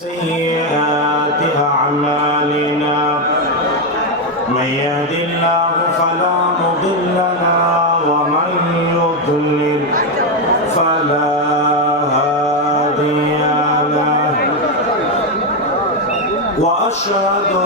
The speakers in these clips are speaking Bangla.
سيئات أعمالنا من يهد الله فلا مضل له ومن يضلل فلا هادي له. وأشهد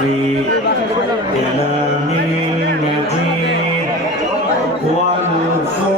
في كلامه المجيد والفرقان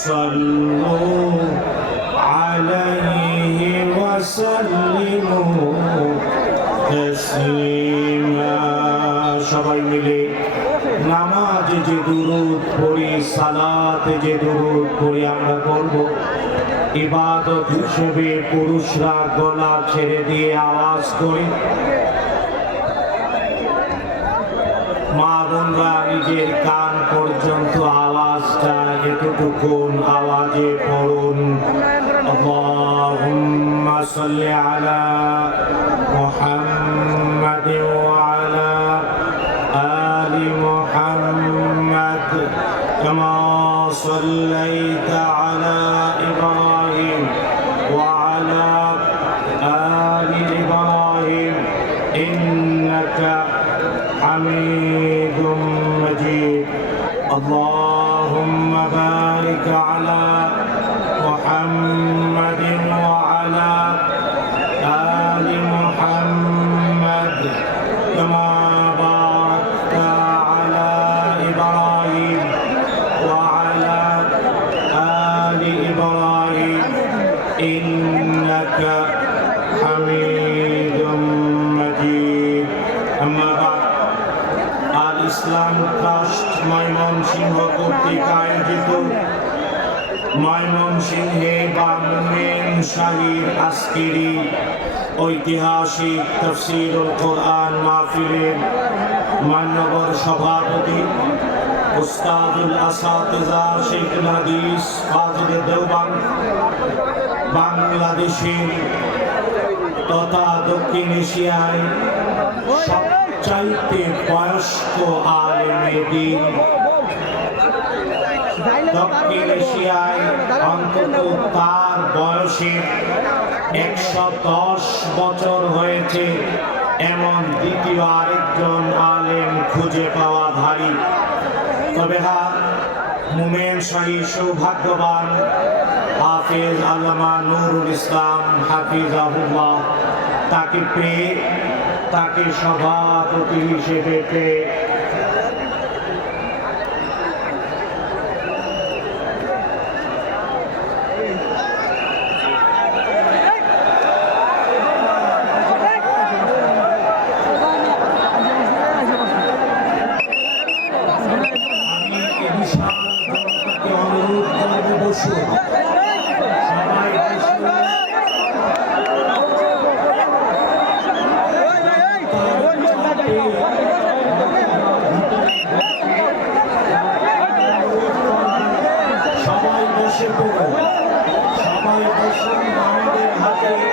صلوا عليه وسلموا تسليما সবাই মিলে নামাজে যে দুরুদ পড়ি সালাতে যে দুরুদ পড়ি আমরা করব ইবাদত হিসেবে পুরুষরা গলা ছেড়ে দিয়ে আওয়াজ করে মা বোনরা নিজের কান পর্যন্ত আওয়াজটা تكون أواجي قرون اللهم صل على محمد وعلى آل محمد كما صليت على محمد ময়মনসিংহে বা মোমেন শাহীর আজকেরি ঐতিহাসিক তফসিরুল কোরআন মাহফিলের মান্যবর সভাপতি উস্তাদুল আসাতেজা শেখুল হাদিস ফাজিল দেওবান বাংলাদেশের তথা দক্ষিণ এশিয়ায় সবচাইতে বয়স্ক আলেমে দিন। দক্ষিণ এশিয়ায় অন্তত তার বয়সে একশো দশ বছর হয়েছে, এমন দ্বিতীয় আরেকজন আলেম খুঁজে পাওয়া ভারী। তবে হা, মুমেন শাহী সৌভাগ্যবান হাফিজ আল্লামা নুরুল ইসলাম হাফিজ আহুল্লাহ তাকে পেয়ে, তাকে সভাপতি হিসেবে পেয়ে সাধারণ জনতাকে অনুরোধ জানাব বসুন সবাই বসুন সবাই বসে পড়ো। সবাই বসুন আমাদের হাতে